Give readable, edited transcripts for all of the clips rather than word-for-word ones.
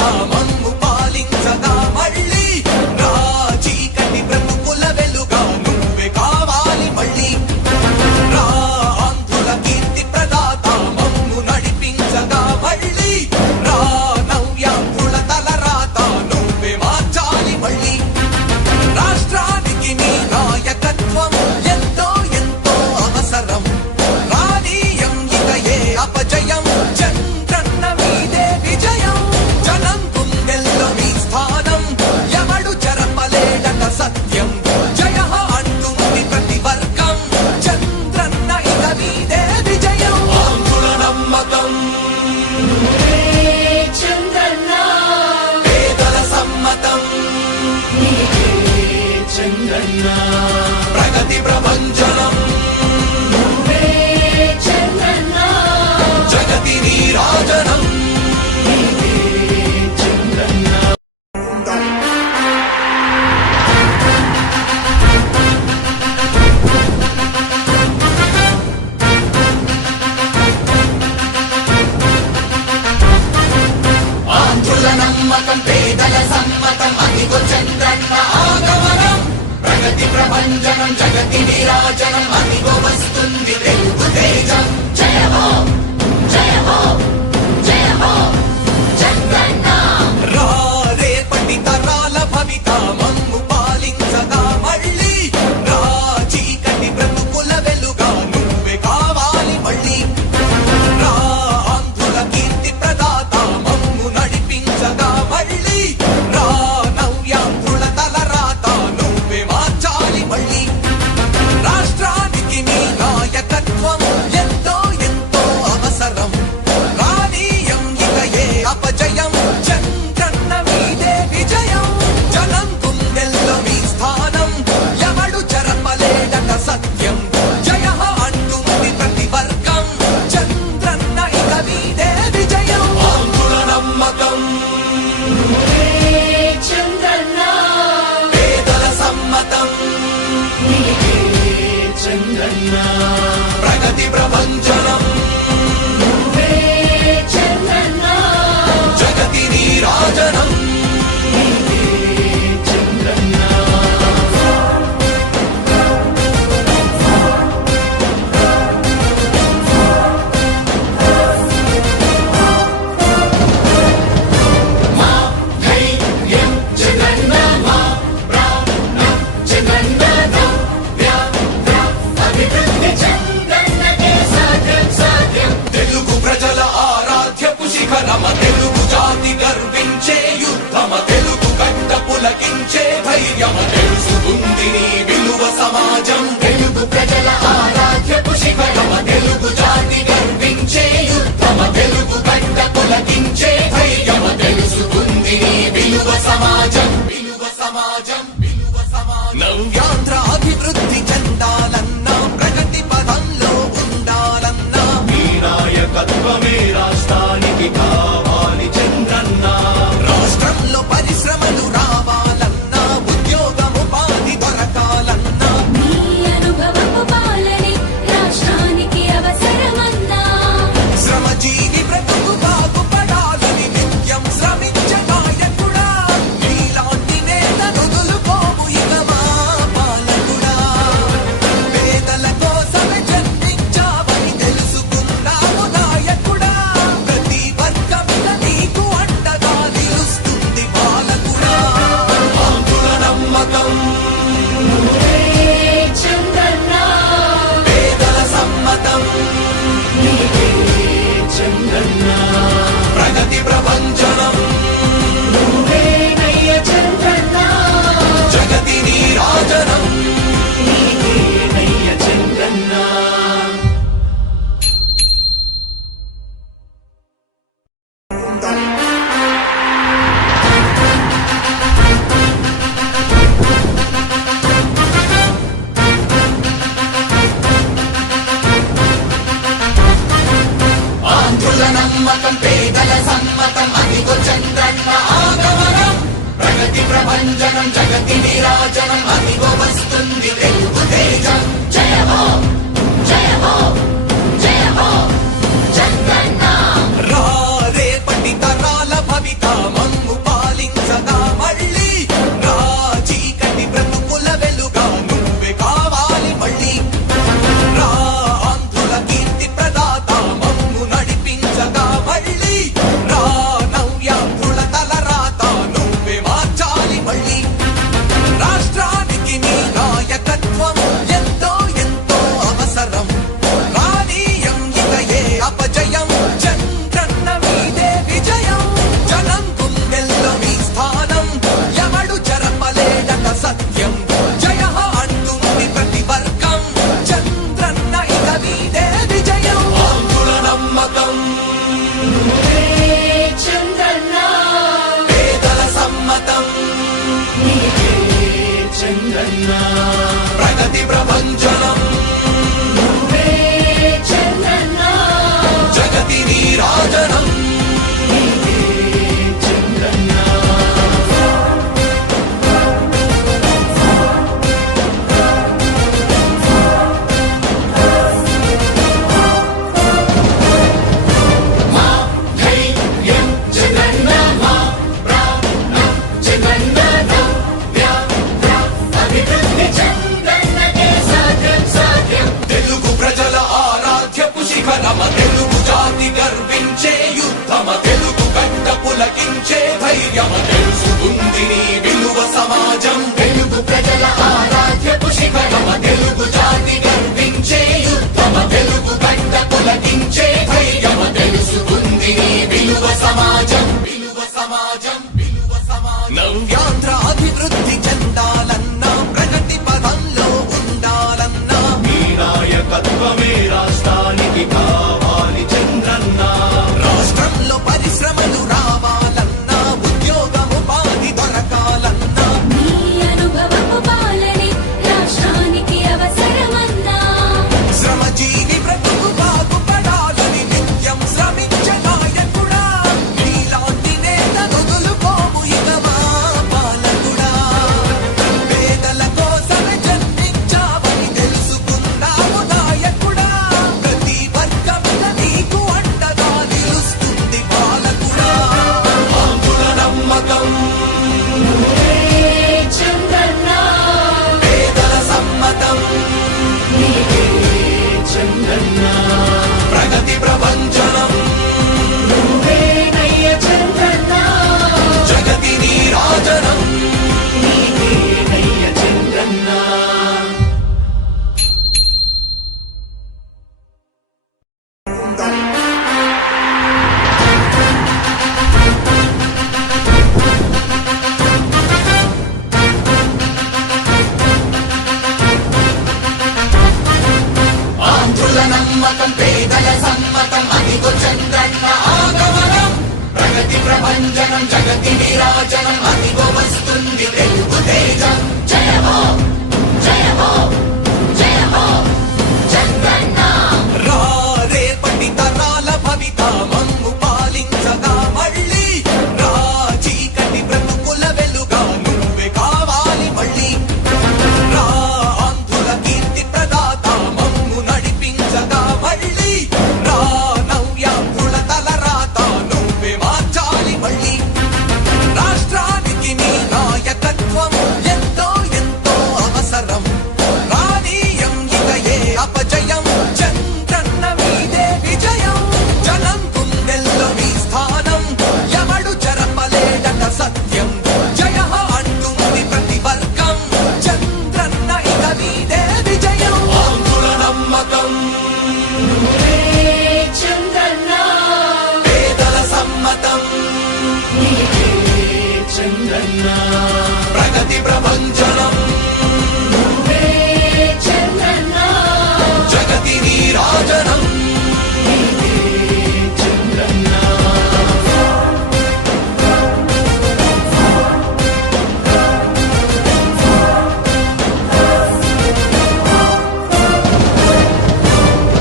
భవిత మమ్ము పాలించగా మళ్ళీ రా చీకటి బ్రతుకుల వెలుగా నువ్వే కావాలి మళ్ళీ రా ఆంధ్రుల కీర్తి ప్రదాత మమ్ము నడిపించగా మళ్ళీ రా నవ్యాంధ్రుల తలరాత నువ్వే మార్చాలి మళ్ళీ రాష్ట్రానికి నీ నాయకత్వం ఎంతో ఎంతో అవసరం రానీయం ఇక ఏ అపజయం చంద్రన్న మీదే విజయం జనం గుండెల్లో మీ స్థానం ఎవడు చెరపలేడట సత్యం జయ అంటుంది ప్రతి వర్గం చంద్రన్న ఇక మీదే విజయం ఆంధ్రుల నమ్మకం చంద్రన్న పేదల సమ్మతం చంద్రన్న ప్రగతి ప్రభంజనం చంద్రన్న జగతి నీరాజనం చంద్రన్న ఆంధ్రుల నమ్మకం పేదల సమ్మతం అదిగో చంద్రన్న ఆగమనం ప్రగతి ప్రభంజనం జగతి నీరాజనం అదిగో వస్తుంది తెలుగు తేజం జయ హో జయ హో జయ హో చంద్రన్న రా రేపటి తరాల భవిత మమ్ము పాలించగా మళ్ళీ రా చీకటి బ్రతుకుల వెలుగా నువ్వే కావాలి మళ్ళీ రా ఆంధ్రుల కీర్తి ప్రదాత మమ్ము నడిపించగా మళ్ళీ రా నవ్యాంధ్రుల తలరాత నువ్వే మార్చాలి మళ్ళీ రాష్ట్రానికి నీ నాయకత్వం ఎంతో ఎంతో అవసరం రానీయం ఇక ఏ అపజయం చంద్రన్న మీదే విజయం జనం గుండెల్లో మీ స్థానం ఎవడు చెరపలేడట సత్యం జయ అంటుంది ప్రతి వర్గం చంద్రన్న ఇక మీదే విజయం ఆంధ్రుల నమ్మకం చంద్రన్న పేదల సమ్మతం చంద్రన్న ప్రగతి ప్రభంజనం చంద్రన్న జగతి నీరాజనం చంద్రన్న మా ధైర్యం చంద్రన్న మా ప్రాణం చంద్రన్న నవ్య అభివృద్ధి చంద్రన్నకే సాధ్యం సాధ్యం తెలుగు ప్రజల ఆరాధ్యపు శిఖరమ తెలుగు జాతి గర్వించే యుద్ధమ తెలుగు గడ్డ పులకించే ధైర్యమ తెలుసుకుంది నీ విలువ సమాజం తెలుగు ప్రజల ఆరాధ్యపు శిఖరమ తెలుగు జాతి గర్వించే యుద్ధమ తెలుగు గడ్డ పులకించే ధైర్యమ తెలుసుకుంది నీ విలువ సమాజం విలువ సమాజం విలువ సమాజం నవ్యాంధ్ర అభివృద్ధి చెందాలన్నా ప్రగతి పదంలో ఉండాలన్నా నీ నాయకత్వమే రాష్ట్రానికి కావాలి చంద్రన్న రాష్ట్రంలో పరిశ్రమలు రావాలన్నా ఉద్యోగం ఉపాధి దొరకాలన్నా నీ అనుభవపు పాలనే రాష్ట్రానికి అవసరమన్నా శ్రమజీవి బ్రతుకు బాగుపడాలని నిత్యం శ్రమించే నాయకుడా నీలాంటి నేత నుదులుకోవు ఇక మా పాలకుడా పేదల కోసమే జన్మించావని తెలుసుకున్నావు నాయకుడా ప్రతి వర్గమిద నీకు అండగా నిలుస్తుంది పాలకుడా ఆంధ్రుల నమ్మకం చంద్రన్న పేదల సమ్మతం చంద్రన్న ప్రగతి ప్రభంజనం నువ్వేనయ్య చంద్రన్న జగతి నీరాజనం నీకేనయ్య చంద్రన్న ఆంధ్రుల నమ్మకం పేదల సమ్మతం అదిగో చంద్రన్న ఆగమనం ప్రగతి ప్రభంజనం జగతి నీరాజనం అదిగో వస్తుంది తెలుగు తేజం జయ హో జయ హో జయ హో చంద్రన్న రా రేపటి తరాల భవిత మమ్ము చంద్రన్న ప్రగతి ప్రభంజనం నువ్వే చంద్రన్న జగతి నీరాజనం చంద్రన్న మా ధైర్యం చంద్రన్న మా ప్రాణం చంద్రన్న నవ్య అభివృద్ధి చంద్రన్నకే సాధ్యం సాధ్యం తెలుగు ప్రజల ఆరాధ్యపు శిఖరమ తెలుగు జాతి గర్వించే యుద్ధమ తెలుగు గడ్డ పులకించే ధైర్యమ తెలుసుకుంది నీ విలువ సమాజం తెలుగు ప్రజల ఆరాధ్యపు శిఖరమ తెలుగు జాతి గర్వించే యుద్ధమ తెలుగు గడ్డ పులకించే ధైర్యమ తెలుసుకుంది నీ విలువ సమాజం విలువ సమాజం విలువ సమాజం నవ్యాంధ్ర అభివృద్ధి చెందాలన్నా ప్రగతి పదంలో ఉండాలన్నా నీ నాయకత్వమే రాష్ట్రానికి కావాలి చంద్రన్న రాష్ట్రంలో పరిశ్రమలు రావాలన్నా ఉద్యోగం ఉపాధి దొరకాలన్నా నీ అనుభవపు పాలనే రాష్ట్రానికి అవసరమన్నా శ్రమజీవి బ్రతుకు బాగుపడాలని నిత్యం శ్రమించే నాయకుడా నీలాంటి నేత వదులుకోము ఇక మా పాలకుడా పేదల కోసమే జన్మించావని తెలుసుకున్నావు నాయకుడా ప్రతి వర్గమున నీకు అండగా నిలుస్తుంది పాలకుడా ఆంధ్రుల నమ్మకం నువ్వే చంద్రన్న పేదల సమ్మతం నీవే చంద్రన్న ప్రగతి ప్రభంజనం నువ్వే నయ్య చంద్రన్న జగతి నీరాజనం నయ్య చంద్రన్న ఆంధ్రుల నమ్మకం పేదల సమ్మతం అదిగో చంద్రన్న ఆగమనం ప్రగతి ప్రభంజనం జగతి నీరాజనం అదిగో వస్తుంది తెలుగు తేజం జయ హో జయ హో జయ హో చంద్రన్న రా రేపటి తరాల భవిత మమ్ము పాలించగా మళ్ళీ రా చీకటి బ్రతుకుల వెలుగా నువ్వే కావాలి మళ్ళీ రా ఆంధ్రుల కీర్తి ప్రదాత మమ్ము నడిపించగా మళ్ళీ రా నవ్యాంధ్రుల తలరాత నువ్వే మార్చాలి మళ్ళీ రాష్ట్రానికి నీ నాయకత్వం ఎంతో ఎంతో అవసరం రానీయం ఇక ఏ అపజయం చంద్రన్న మీదే విజయం జనం గుండెల్లో మీ స్థానం ఎవడు చెరపలేడట సత్యం జయ అంటుంది ప్రతి వర్గం చంద్రన్న ఇక మీదే విజయం ఆంధ్రుల నమ్మకం నువ్వే చంద్రన్న పేదల సమ్మతం నీవే చంద్రన్న ప్రగతి ప్రభంజనం నువ్వే చంద్రన్న జగతి నీరాజనం చంద్రన్న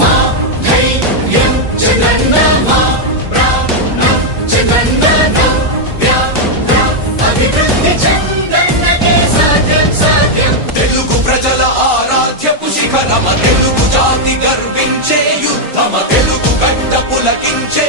మా ధైర్యం చంద్రన్న మా ప్రాణం చంద్రన్న నవ్య అభివృద్ధి చంద్రన్నకే సాధ్యం సాధ్యం తెలుగు ప్రజల ఆరాధ్యపు శిఖరమ తెలుగు జాతి గర్వించే యుద్ధమ తెలుగు గడ్డ పులకించే